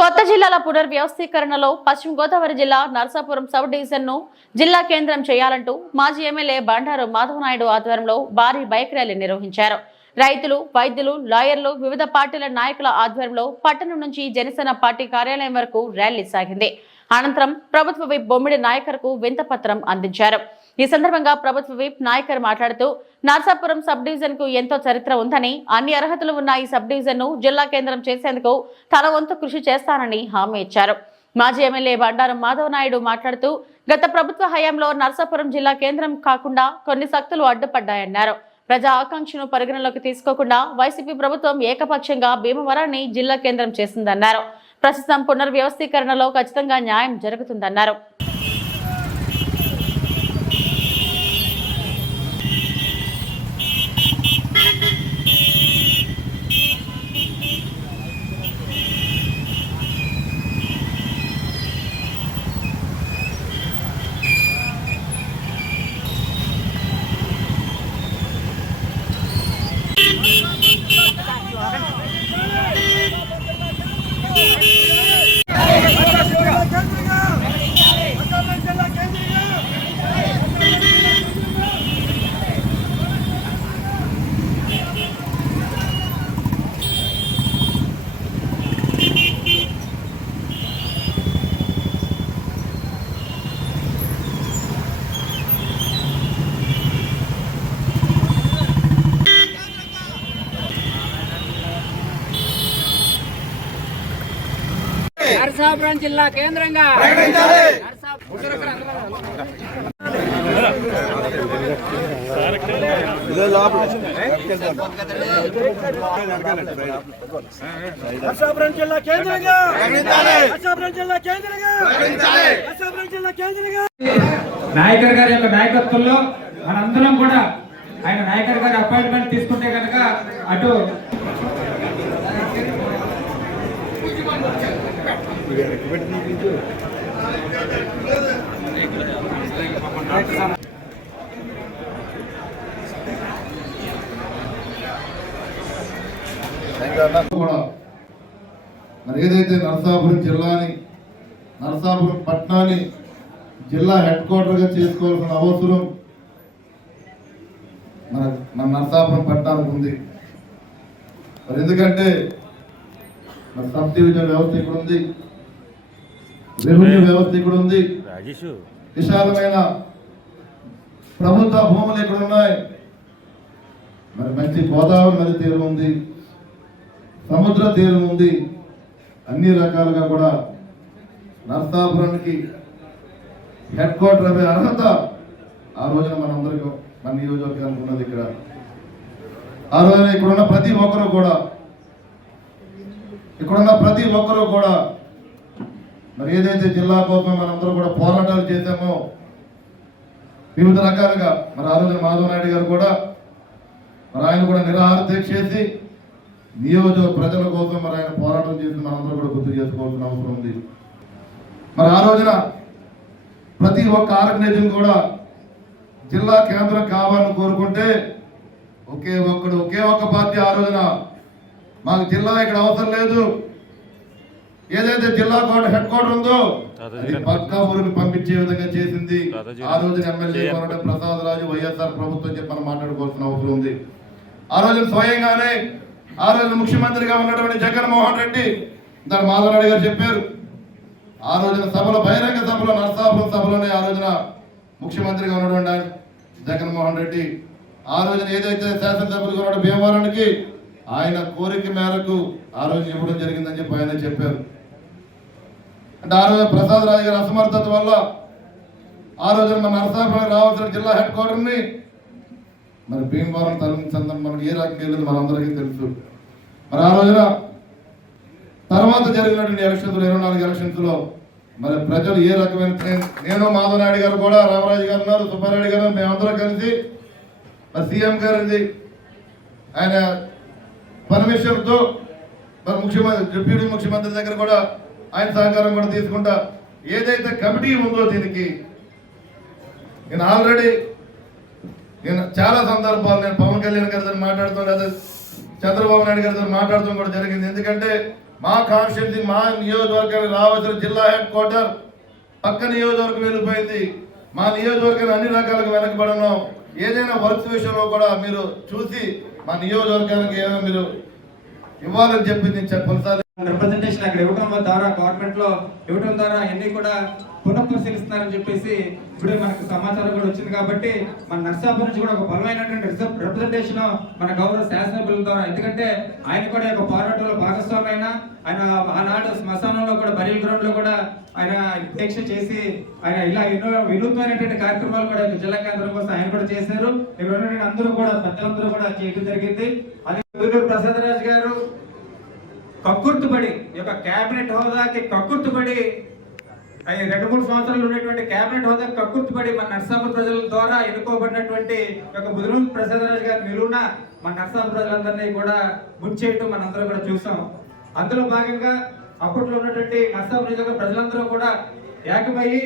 కొత్త జిల్లాల పునర్వ్యవస్థీకరణలో పశ్చిమ గోదావరి జిల్లా నర్సాపురం సబ్ డివిజన్ ను జిల్లా కేంద్రం చేయాలంటూ మాజీ ఎమ్మెల్యే బండారు మాధవనాయుడు ఆధ్వర్యంలో భారీ బైక్ ర్యాలీ నిర్వహించారు. రైతులు, వైద్యులు, లాయర్లు, వివిధ పార్టీల నాయకుల ఆధ్వర్యంలో పట్టణం నుంచి జనసేన పార్టీ కార్యాలయం వరకు ర్యాలీ సాగింది. అనంతరం ప్రభుత్వ విప్ బొమ్మిడి నాయకర్కు వింతపత్రం అందించారు. ఈ సందర్భంగా ప్రభుత్వ విప్ నాయకర్ మాట్లాడుతూ నర్సాపురం సబ్ డివిజన్ కు ఎంతో చరిత్ర ఉందని, అన్ని అర్హతలు ఉన్న ఈ సబ్ డివిజన్ ను జిల్లా కేంద్రం చేసేందుకు తన వంతు కృషి చేస్తానని హామీ ఇచ్చారు. మాజీ ఎమ్మెల్యే బండారు మాధవనాయుడు మాట్లాడుతూ గత ప్రభుత్వ హయాంలో నర్సాపురం జిల్లా కేంద్రం కాకుండా కొన్ని శక్తులు అడ్డుపడ్డాయన్నారు. ప్రజా ఆకాంక్షను పరిగణలోకి తీసుకోకుండా వైసీపీ ప్రభుత్వం ఏకపక్షంగా భీమవరాన్ని జిల్లా కేంద్రం చేసిందన్నారు. ప్రస్తుతం పునర్వ్యవస్థీకరణలో ఖచ్చితంగా న్యాయం జరుగుతుందన్నారు. నర్సాపురం జిల్లా కేంద్రంగా నర్సాపురం జిల్లా కేంద్రంగా నర్సాపురం జిల్లా కేంద్రంగా నర్సాపురం జిల్లా కేంద్రంగా నాయకర్ గారి యొక్క నాయకత్వంలో మనందరం కూడా ఆయన నాయకర్ గారి అపాయింట్మెంట్ తీసుకుంటే కనుక అటు మరి ఏదైతే నరసాపురం జిల్లాని, నరసాపురం పట్టణాన్ని జిల్లా హెడ్ క్వార్టర్గా చేసుకోవాల్సిన అవసరం మన నరసాపురం పట్టణానికి ఉంది. మరి ఎందుకంటే మరి సబ్ డివిజన్ వ్యవస్థ ఇక్కడ ఉంది, రెవెన్యూ వ్యవస్థ ఇక్కడ ఉంది, విశాలమైన ప్రభుత్వ భూములు ఇక్కడ ఉన్నాయి, మరి మంచి గోదావరి నది తీరం ఉంది, సముద్ర తీరం ఉంది. అన్ని రకాలుగా కూడా నర్సాపురానికి హెడ్ క్వార్టర్ అనే అర్హత ఆ రోజున మనందరికీ మన నియోజకవర్గానికి ఉన్నది. ఇక్కడ ఆ రోజున ఇక్కడున్న ప్రతి ఒక్కరూ కూడా మరి ఏదైతే జిల్లా కోసం మనందరూ కూడా పోరాటాలు చేశామో వివిధ రకాలుగా, మరి ఆ రోజున మాధవనాయుడు గారు కూడా మరి ఆయన కూడా నిరాహార దీక్ష చేసి నియోజక ప్రజల కోసం మరి ఆయన పోరాటం చేసి మనందరూ కూడా గుర్తు చేసుకోవాల్సిన అవసరం ఉంది. మరి ఆ రోజున ప్రతి ఒక్క ఆర్గనైజేషన్ కూడా జిల్లా కేంద్రం కావాలని కోరుకుంటే ఒకే ఒక్క పార్టీ ఆ రోజున మాకు జిల్లా ఇక్కడ అవసరం లేదు, ఏదైతే జిల్లా హెడ్ క్వార్టర్ ఉందో అది పక్కా ఊరికి పంపించే విధంగా చేసింది ఆ రోజున ఎమ్మెల్యే ప్రసాద్ రాజు, వైఎస్ఆర్ ప్రభుత్వం చెప్పి మనం మాట్లాడుకోవాల్సిన అవసరం ఉంది. ఆ రోజున స్వయంగానే ఆ రోజున ముఖ్యమంత్రిగా ఉన్నటువంటి జగన్మోహన్ రెడ్డి, దాని మాధవనాయుడు గారు చెప్పారు, ఆ రోజున సభలో, బహిరంగ సభలో, నర్సాపురం సభలోనే ఆ రోజున ముఖ్యమంత్రిగా ఉన్నటువంటి జగన్మోహన్ రెడ్డి ఆ రోజున ఏదైతే శాసనసభ్యులుగా ఉన్న భీమవరానికి ఆయన కోరిక మేరకు ఆ రోజు ఇవ్వడం జరిగిందని చెప్పి ఆయన చెప్పారు. అంటే ఆ రోజున ప్రసాద్ రాజు గారి అసమర్థత వల్ల ఆ రోజున మన నరసాపురం రావాల్సిన జిల్లా హెడ్ క్వార్టర్ని మరి భీమవరం తరలించడం మనకి ఏ రకంగా వెళ్ళింది మనందరికీ తెలుసు. మరి ఆ రోజున తర్వాత జరిగినటువంటి ఎలక్షన్స్ 24 ఎలక్షన్స్ లో మరి ప్రజలు ఏ రకమైన, నేను మాధవనాయుడు గారు కూడా, రామరాజు గారు ఉన్నారు, సుబ్బారెడ్డి గారు, మేమందరం కలిసి మరి సీఎం గారిది ఆయన పర్మిషన్తో మరి డిప్యూటీ ముఖ్యమంత్రి దగ్గర కూడా ఆయన సహకారం కూడా తీసుకుంటా ఏదైతే కమిటీ ఉందో దీనికి నేను ఆల్రెడీ నేను చాలా సందర్భాలు నేను పవన్ కళ్యాణ్ గారితో మాట్లాడుతూ లేదా చంద్రబాబు నాయుడు గారితో మాట్లాడుతూ కూడా జరిగింది. ఎందుకంటే మా కాన్స్టిట్యూన్సీ మా నియోజకవర్గానికి రావాల్సిన జిల్లా హెడ్ క్వార్టర్ పక్క నియోజకవర్గం వెళ్ళిపోయింది. మా నియోజకవర్గాన్ని అన్ని రకాలుగా వెనకబడను. ఏదైనా వర్క్స్ విషయంలో కూడా మీరు చూసి మా నియోజకవర్గానికి ఏమైనా మీరు ఇవ్వాలని చెప్పి నేను కొన్నిసార్లు రిప్రజెంటేషన్ అక్కడ ఇవ్వడం ద్వారా గవర్నమెంట్ లో ఇవ్వడం ద్వారా అన్ని కూడా పునఃపరిశీలిస్తున్నారని చెప్పేసి ఇప్పుడే మనకు సమాచారం కూడా వచ్చింది. కాబట్టి మన నర్సాపూర్ నుంచి కూడా ఒక బలమైనటువంటి రిప్రజెంటేషన్ మన గౌరవ శాసనసభ్యుల ద్వారా, ఎందుకంటే ఆయన కూడా ఒక పోరాటంలో భాగస్వామి అయినా ఆయన ఆనాడు శ్మశానంలో కూడా బరియల్ గ్రౌండ్ లో కూడా ఆయన దీక్ష చేసి ఆయన ఇలా ఎన్నో వినూత్నమైనటువంటి కార్యక్రమాలు కూడా జిల్లా కేంద్రం కోసం ఆయన కూడా చేశారు. ఇక్కడ ఉన్నటువంటి అందరూ కూడా పెద్దలందరూ కూడా చేయడం జరిగింది. అది ప్రసాద్ రాజ్ గారు కక్కుర్తుపడి ఈ యొక్క కేబినెట్ హోదాకి కక్కుర్తుపడి 2-3 సంవత్సరాలు ఉన్నటువంటి కేబినెట్ హోదా కక్కుర్తుపడి మన నర్సాపూర్ ప్రజల ద్వారా ఎన్నుకోబడినటువంటి యొక్క బుధులు ప్రసాద్ రాజ్ గారి నిలువున మన నర్సాపూర్ ప్రజలందరినీ కూడా ముంచేయటం మనందరం కూడా చూసాం. అందులో భాగంగా అప్పట్లో ఉన్నటువంటి నర్సాపూర్ నియోజకవర్గ ప్రజలందరూ కూడా ఏకమయ్యి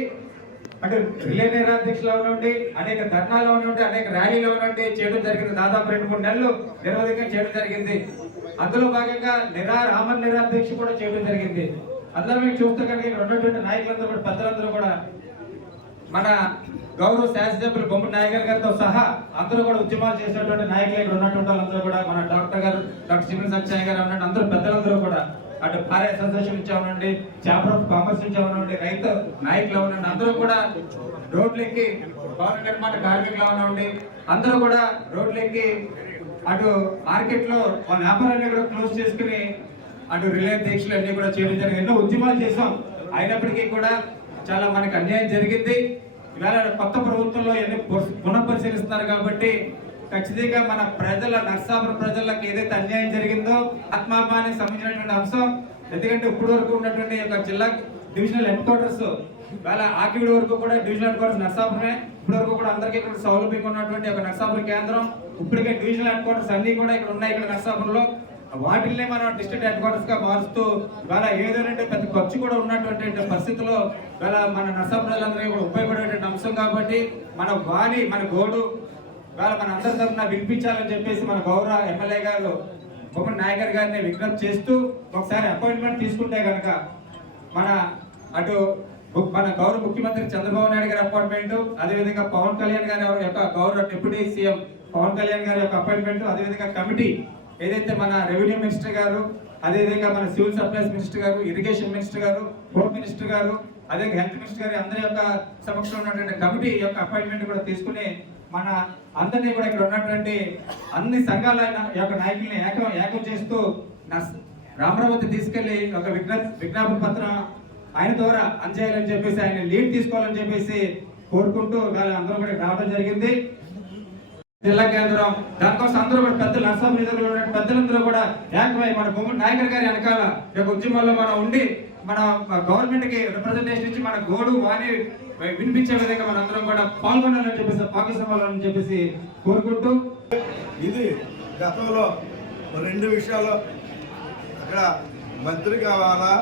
అంటే రిలే నిరాధ్యక్షులు అవనండి, అనేక ధర్నాలు అవనండి, అనేక ర్యాలీలు అవనండి చేయడం జరిగింది. దాదాపు 2-3 నెలలు నిరవధికంగా చేయడం జరిగింది. అందులో భాగంగా రామన్ నిరాధ్యక్ష కూడా చేయడం జరిగింది. అందరూ మీకు చూస్తే కనుక ఇక్కడ ఉన్నటువంటి నాయకులందరూ కూడా పెద్దలందరూ కూడా మన గౌరవ శాసనసభ్యులు బొమ్మ నాయకర్ గారితో సహా అందరూ కూడా ఉద్యమాలు చేసినటువంటి నాయకులు ఇక్కడ ఉన్నటువంటి వాళ్ళందరూ కూడా మన డాక్టర్ సిమిన్ సత్యసాయి గారు ఉన్నట్టు అందరూ పెద్దలందరూ కూడా అటు భార్య అసోసియేషన్ నుంచి అవనండి, ఛాంబర్ ఆఫ్ కామర్స్ నుంచి అవనండి, రైతు నాయకులు అవనండి, అందరూ కూడా రోడ్లెక్కి భవన నిర్మాణ కార్మికులు అవనండి, అందరూ కూడా రోడ్లెక్కి అటు మార్కెట్ లో మన వ్యాపారాన్ని కూడా క్లోజ్ చేసుకుని అటు రిలే దీక్షలు అన్ని కూడా చేయడం జరిగింది. ఎన్నో ఉద్యమాలు చేసాం. అయినప్పటికీ కూడా చాలా మనకి అన్యాయం జరిగింది. ఇవాళ కొత్త ప్రభుత్వంలో ఎన్ని పునఃపరిశీలిస్తున్నారు కాబట్టి ఖచ్చితంగా మన ప్రజల నర్సాపూర్ ప్రజలకు ఏదైతే అన్యాయం జరిగిందో ఆత్మాభిమానానికి సంబంధించినటువంటి అంశం. ఎందుకంటే ఇప్పటి వరకు ఉన్నటువంటి యొక్క జిల్లా డివిజనల్ హెడ్ క్వార్టర్స్ ఇవాళ ఆకివీడి వరకు కూడా డివిజనల్ హెడ్ క్వార్టర్స్ నర్సాపూరే. ఇప్పటి వరకు కూడా అందరికీ ఇక్కడ సౌలభ్యంగా ఉన్నటువంటి ఒక నర్సాపూర్ కేంద్రం, ఇప్పటికే డివిజనల్ హెడ్ క్వార్టర్స్ అన్ని కూడా ఇక్కడ ఉన్నాయి. ఇక్కడ నర్సాపూర్లో వాటిల్నే మనం డిస్ట్రిక్ట్ హెడ్ క్వార్టర్స్ గా మారుస్తూ ఇవాళ ఏదైనా పెద్ద ఖర్చు కూడా ఉన్నటువంటి పరిస్థితుల్లో ఇవాళ మన నర్సాపూర్ ప్రజలందరికీ కూడా ఉపయోగపడేటువంటి అంశం. కాబట్టి మన వాణి మన గోడు ఇవాళ మన అందరి తరఫున వినిపించాలని చెప్పేసి మన గౌరవ ఎమ్మెల్యే గారు బొమ్మ నాయకర్ గారిని విజ్ఞప్తి చేస్తూ ఒకసారి అపాయింట్మెంట్ తీసుకుంటే కనుక మన అటు మన గౌరవ ముఖ్యమంత్రి చంద్రబాబు నాయుడు గారి అపాయింట్మెంట్, అదేవిధంగా పవన్ కళ్యాణ్ గారి యొక్క గౌరవ డిప్యూటీ సీఎం పవన్ కళ్యాణ్ గారి యొక్క అపాయింట్మెంట్, అదేవిధంగా కమిటీ ఏదైతే మన రెవెన్యూ మినిస్టర్ గారు, అదేవిధంగా మన సివిల్ సప్లైస్ మినిస్టర్ గారు, ఇరిగేషన్ మినిస్టర్ గారు, హోమ్ మినిస్టర్ గారు, అదే హెల్త్ మినిస్టర్ గారు అందరి యొక్క సమక్షంలో ఉన్నటువంటి కమిటీ యొక్క అపాయింట్మెంట్ కూడా తీసుకుని మన అందరినీ కూడా ఇక్కడ ఉన్నటువంటి అన్ని సంఘాల యొక్క నాయకుల్ని ఏకం చేస్తూ రామరావతి తీసుకెళ్లి ఒక విజ్ఞాపన పత్రం ఆయన ద్వారా అందజేయాలని చెప్పేసి ఆయన లీడ్ తీసుకోవాలని చెప్పేసి కోరుకుంటూ అందరూ కూడా రావడం జరిగింది. జిల్లా కేంద్రం దానికోసం అందరూ కూడా పెద్దలు నర్సాపూర్ నియోజకవర్గంలో పెద్దలందరూ కూడా ఏకమై మన బొమ్మ నాయకర్ గారి వెనకాల యొక్క ఉద్యమంలో మనం ఉండి మన గవర్నమెంట్ కి రిప్రజెంటేషన్ ఇచ్చి మన గోడు వాణి వినిపించే విధంగా మన అందరం కూడా పాల్గొనాలని చెప్పేసి పాకిస్తాన్ చెప్పేసి కోరుకుంటూ ఇది గతంలో 2 విషయాలు అక్కడ మంత్రి కావాలా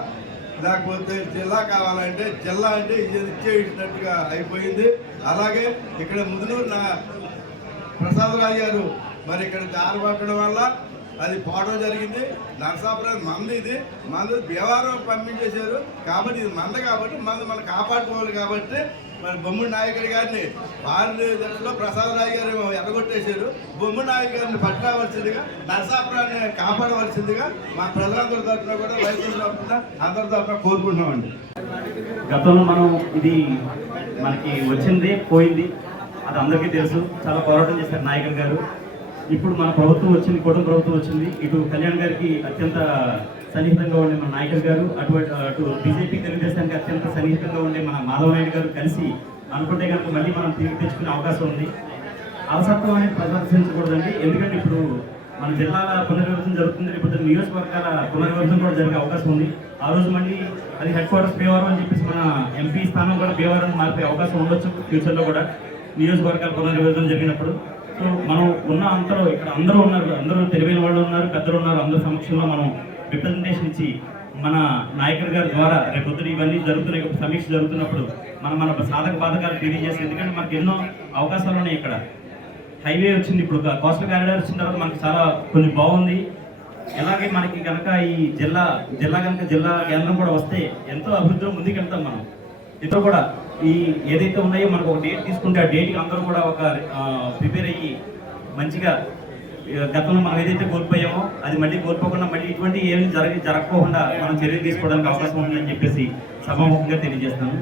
లేకపోతే జిల్లా కావాలంటే జిల్లా అంటే ఇచ్చేసినట్టుగా అయిపోయింది. అలాగే ఇక్కడ ముదునూరు ప్రసాద్ రాజు గారు మరి ఇక్కడ దారి పట్టడం వల్ల అది పోవడం జరిగింది. నరసాపురం మంది ఇది భీమవరం పంపించేశారు కాబట్టి ఇది మంద కాబట్టి మనం కాపాడుకోవాలి కాబట్టి మరి బొమ్మిడి నాయకుడి గారిని వారి దశలో ప్రసాద్ రాజు గారు ఎడగొట్టేశారు. బొమ్మిడి నాయకు గారిని పట్టురావాల్సిందిగా నరసాపురాన్ని కాపాడవలసిందిగా మా ప్రజలందరి తరఫున కూడా రైతుల తరఫున అందరి తరఫున కోరుకుంటున్నామండి. గతంలో మనం ఇది మనకి వచ్చింది పోయింది అది అందరికీ తెలుసు. చాలా పోరాటం చేశారు నాయకులు గారు. ఇప్పుడు మన ప్రభుత్వం వచ్చింది, కూటమి ప్రభుత్వం వచ్చింది. ఇటు కళ్యాణ్ గారికి అత్యంత సన్నిహితంగా ఉండే మన నాయకులు గారు, అటు బీజేపీ తెలుగుదేశానికి అత్యంత సన్నిహితంగా ఉండే మన మాధవ నాయుడు గారు కలిసి అనుకుంటే కనుక మళ్ళీ మనం తిరిగి తెచ్చుకునే అవకాశం ఉంది. అలసత్వం అనేది ప్రదర్శించకూడదండి. ఎందుకంటే ఇప్పుడు మన జిల్లాల పునర్విభజన జరుగుతుంది, లేకపోతే నియోజకవర్గాల పునర్విభజన కూడా జరిగే అవకాశం ఉంది. ఆ రోజు మళ్ళీ అది హెడ్ క్వార్టర్స్ భీమవరం అని చెప్పేసి మన ఎంపీ స్థానం కూడా భీమవరం మారిపోయే అవకాశం ఉండొచ్చు ఫ్యూచర్లో కూడా నియోజకవర్గాల పునర్విభజన జరిగినప్పుడు. సో మనం ఉన్న అంతలో ఇక్కడ అందరూ ఉన్నారు, అందరూ తెలివైన వాళ్ళు ఉన్నారు, పెద్దలు ఉన్నారు. అందరి సమక్షంలో మనం రిప్రజెంటేషన్ ఇచ్చి మన నాయకుడి గారి ద్వారా రేపొద్దున ఇవన్నీ జరుగుతున్నాయి, సమీక్ష జరుగుతున్నప్పుడు మన సాధక బాధకాలు తెలియజేసి, ఎందుకంటే మనకి ఎన్నో అవకాశాలు ఉన్నాయి. ఇక్కడ హైవే వచ్చింది, ఇప్పుడు కోస్టల్ కారిడార్ వచ్చిన తర్వాత మనకి చాలా కొంచెం బాగుంది. ఇలాగే మనకి కనుక ఈ జిల్లా కనుక జిల్లా కేంద్రం కూడా వస్తే ఎంతో అభివృద్ధిలో ముందుకెళ్తాం మనం. ఇంట్లో కూడా ఈ ఏదైతే ఉన్నాయో మనకు ఒక డేట్ తీసుకుంటే ఆ డేట్కి అందరూ కూడా ఒక ప్రిపేర్ అయ్యి మంచిగా గతంలో మనం ఏదైతే కోల్పోయామో అది మళ్ళీ కోల్పోకుండా మళ్ళీ ఇటువంటి ఏమి జరగకపోకుండా మనం చర్యలు తీసుకోవడానికి అవకాశం ఉందని చెప్పేసి సభాముఖంగా తెలియజేస్తాను.